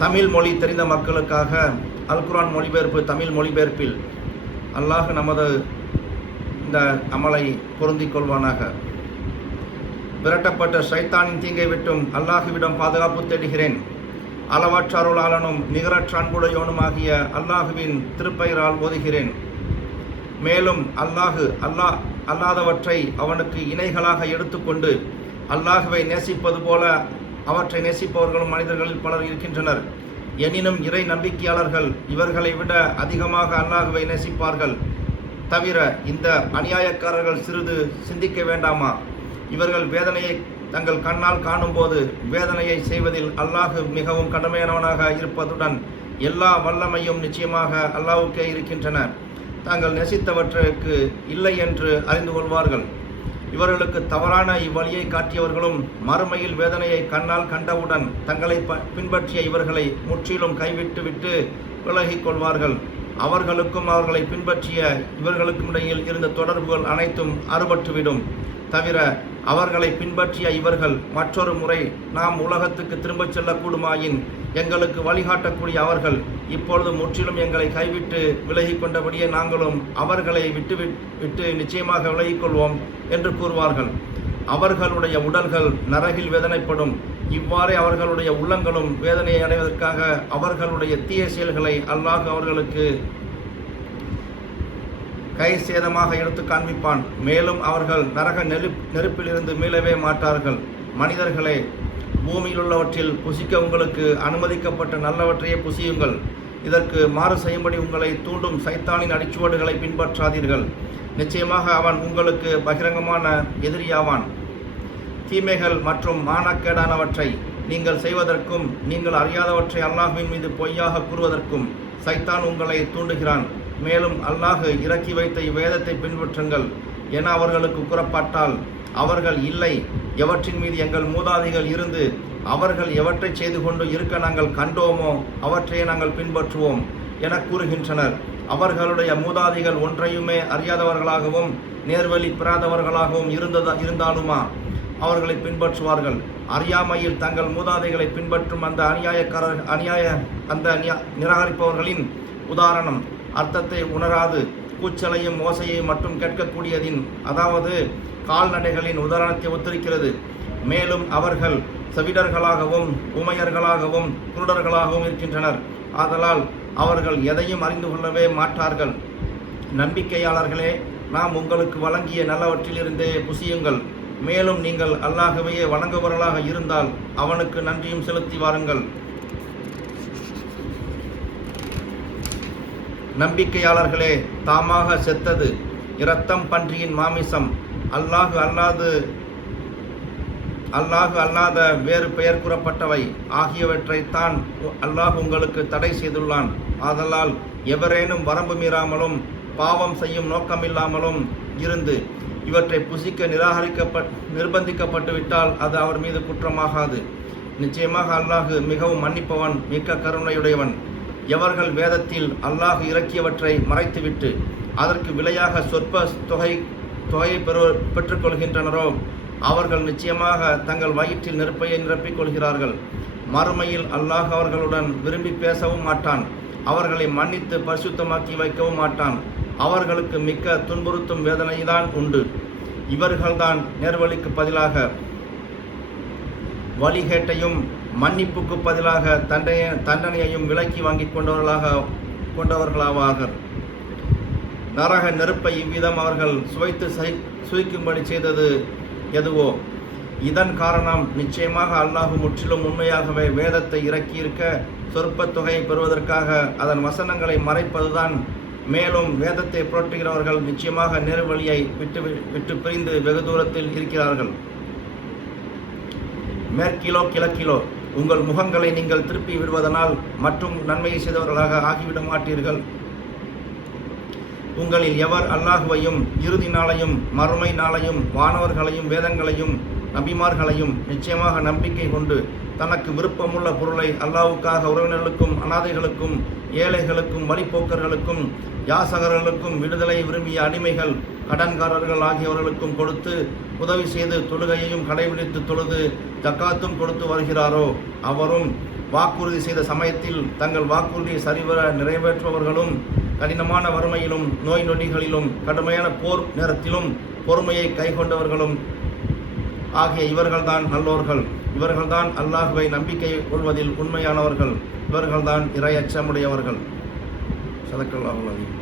தமிழ் மொழி தெரிந்த மக்களுக்காக அல் குர்ஆன் மொழிபெயர்ப்பு தமிழ் மொழிபெயர்ப்பில் அல்லாஹ் நமது இந்த அமலை பொருந்திக் கொள்வானாக. விரட்டப்பட்ட ஷைத்தானின் தீங்கை விட்டும் அல்லாஹுவிடம் பாதுகாப்பு தேடுகிறேன். அளவற்ற அருளாளனும் நிகரற்ற அன்புடையோனும் ஆகிய அல்லாஹுவின் திருப்பெயரால் ஓதுகிறேன். மேலும் அல்லாஹ் அல்லாதவற்றை அவனுக்கு இணைகளாக எடுத்துக்கொண்டு அல்லாஹுவை நேசிப்பது போல அவற்றை நேசிப்பவர்களும் மனிதர்களில் பலர் இருக்கின்றனர். எனினும் இறை நம்பிக்கையாளர்கள் இவர்களை விட அதிகமாக அல்லாஹுவை நேசிப்பார்கள். தவிர இந்த அநியாயக்காரர்கள் சிறிது சிந்திக்க வேண்டாமா? இவர்கள் வேதனையை தங்கள் கண்ணால் காணும்போது வேதனையை செய்வதில் அல்லாஹ் மிகவும் கடுமையானவனாக இருப்பதுடன் எல்லா வல்லமையும் நிச்சயமாக அல்லாஹ்வுக்கே இருக்கின்றன. தாங்கள் நேசித்தவற்றுக்கு இல்லை என்று அறிந்து கொள்வார்கள். இவர்களுக்கு தவறான இவ்வழியை காட்டியவர்களும் மறுமையில் வேதனையை கண்ணால் கண்டவுடன் தங்களை பின்பற்றிய இவர்களை முற்றிலும் கைவிட்டு விலகிக் கொள்வார்கள். அவர்களுக்கும் அவர்களை பின்பற்றிய இவர்களுக்கும் இடையில் இருந்த தொடர்புகள் அனைத்தும் அறுபட்டுவிடும். தவிர அவர்களை பின்பற்றிய இவர்கள் மற்றொரு முறை நாம் உலகத்துக்கு திரும்பச் செல்லக்கூடுமாயின் எங்களுக்கு வழிகாட்டக்கூடிய அவர்கள் இப்பொழுது முற்றிலும் எங்களை கைவிட்டு விலகி கொண்டபடியே நாங்களும் அவர்களை விட்டு நிச்சயமாக விலகிக்கொள்வோம் என்று கூறுவார்கள். அவர்களுடைய உடல்கள் நரகில் வேதனைப்படும். இவ்வாறே அவர்களுடைய உள்ளங்களும் வேதனையை அடைவதற்காக அவர்களுடைய தீய செயல்களை அல்லாஹ் அவர்களுக்கு கை சேதமாக எடுத்து காண்பிப்பான். மேலும் அவர்கள் நரக நெருப்பிலிருந்து மீளவே மாட்டார்கள். மனிதர்களே, பூமியில் உள்ளவற்றில் புசிக்க உங்களுக்கு அனுமதிக்கப்பட்ட நல்லவற்றையே புசியுங்கள். இதற்கு மாறு செய்யும்படி உங்களை தூண்டும் சைத்தானின் அடிச்சுவடுகளை பின்பற்றாதீர்கள். நிச்சயமாக அவன் உங்களுக்கு பகிரங்கமான எதிரியாவான். தீமைகள் மற்றும் மானக்கேடானவற்றை நீங்கள் செய்வதற்கும் நீங்கள் அறியாதவற்றை அல்லாஹ்வின் மீது பொய்யாக கூறுவதற்கும் சைத்தான் உங்களை தூண்டுகிறான். மேலும் அல்லாஹ் இறக்கி வைத்த இவ்வேதத்தை பின்பற்றுங்கள் என அவர்களுக்கு கூறப்பட்டால் அவர்கள் இல்லை, எவற்றின் மீது எங்கள் மூதாதைகள் இருந்து அவர்கள் எவற்றை செய்து கொண்டு இருக்க நாங்கள் கண்டோமோ அவற்றையே நாங்கள் பின்பற்றுவோம் என கூறுகின்றனர். அவர்களுடைய மூதாதைகள் ஒன்றையுமே அறியாதவர்களாகவும் நேர்வழி பெறாதவர்களாகவும் இருந்தாலுமா அவர்களை பின்பற்றுவார்கள். அறியாமையில் தங்கள் மூதாதைகளை பின்பற்றும் அந்த நிராகரிப்பவர்களின் உதாரணம் அர்த்தத்தை உணராது கூச்சலையும் ஓசையையும் மட்டும் கேட்கக்கூடியதின் அதாவது கால்நடைகளின் உதாரணத்தை ஒத்திருக்கிறது. மேலும் அவர்கள் செவிடர்களாகவும் ஊமையர்களாகவும் குருடர்களாகவும் இருக்கின்றனர். ஆதலால் அவர்கள் எதையும் அறிந்து கொள்ளவே மாட்டார்கள். நம்பிக்கையாளர்களே, நாம் உங்களுக்கு வழங்கிய நல்லவற்றிலிருந்தே புசியுங்கள். மேலும் நீங்கள் அல்லாஹ்வையே வணங்குபவர்களாக இருந்தால் அவனுக்கு நன்றியும் செலுத்தி வாருங்கள். நம்பிக்கையாளர்களே, தாமாக செத்தது இரத்தம் பன்றியின் மாமிசம் அல்லாஹ் அல்லாத வேறு பெயர் கூறப்பட்டவை ஆகியவற்றை தான் அல்லாஹ் உங்களுக்கு தடை செய்துள்ளான். ஆதலால் எவரேனும் வரம்பு மீறாமலும் பாவம் செய்யும் நோக்கமில்லாமலும் இருந்து இவற்றை புசிக்க நிர்பந்திக்கப்பட்டு விட்டால் அது அவர் மீது குற்றமாகாது. நிச்சயமாக அல்லாஹ் மிகவும் மன்னிப்பவன், மிக்க கருணையுடையவன். எவர்கள் வேதத்தில் அல்லாஹ் இறக்கியவற்றை மறைத்துவிட்டு அதற்கு விலையாக சொற்ப தொகையை பெற்றுக்கொள்கின்றனரோ அவர்கள் நிச்சயமாக தங்கள் வயிற்றில் நெருப்பையை நிரப்பிக் கொள்கிறார்கள். மறுமையில் அல்லாஹ் அவர்களுடன் விரும்பி பேசவும் மாட்டான். அவர்களை மன்னித்து பரிசுத்தமாக்கி வைக்கவும் மாட்டான். அவர்களுக்கு மிக்க துன்புறுத்தும் வேதனைதான் உண்டு. இவர்கள்தான் நேர்வழிக்கு பதிலாக வழிகேட்டையும் மன்னிப்புக்கு பதிலாக தண்டனையையும் விலக்கி வாங்கி கொண்டவர்களாவார்கள். நரக நெருப்பை இவ்விதம் அவர்கள் சுவைக்கும்படி செய்தது எதுவோ இதன் காரணம் நிச்சயமாக அல்லாஹ் முற்றிலும் உண்மையாகவே வேதத்தை இறக்கியிருக்க சொற்ப தொகையை பெறுவதற்காக அதன் வசனங்களை மறைப்பதுதான். மேலும் வேதத்தை புரட்டுகிறவர்கள் நிச்சயமாக நேர்வழியை விட்டு பிரிந்து வெகு தூரத்தில் இருக்கிறார்கள். மேற்கிலோ கிழக்கிலோ உங்கள் முகங்களை நீங்கள் திருப்பி விடுவதனால் மற்றும் நன்மையை செய்தவர்களாக ஆகிவிட மாட்டீர்கள். உங்களில் எவர் அல்லாஹுவையும் இறுதி நாளையும் மறுமை நாளையும் வானவர்களையும் வேதங்களையும் நபிமார்களையும் நிச்சயமாக நம்பிக்கை கொண்டு தனக்கு விருப்பமுள்ள பொருளை அல்லாஹ்வுக்காக உறவினர்களுக்கும் அனாதைகளுக்கும் ஏழைகளுக்கும் வழிபோக்கர்களுக்கும் யாசகர்களுக்கும் விடுதலை விரும்பிய அடிமைகள் கடன்காரர்கள் ஆகியவர்களுக்கும் கொடுத்து உதவி செய்து தொழுகையையும் கடைபிடித்து தொழுது ஜக்காத்தும் கொடுத்து வருகிறாரோ அவரும் வாக்குறுதி செய்த சமயத்தில் தங்கள் வாக்குறுதியை சரிவர நிறைவேற்றுபவர்களும், கடினமான வறுமையிலும் நோய் நொடிகளிலும் கடுமையான போர் நேரத்திலும் பொறுமையை கைக்கொண்டவர்களும் ஆகிய இவர்கள்தான் நல்லோர்கள். இவர்கள்தான் அல்லாஹ்வை நம்பிக்கை கொள்வதில் உண்மையானவர்கள். இவர்கள்தான் இறை அச்சமுடையவர்கள். ஸதக்கல்லாஹுல் அலீம்.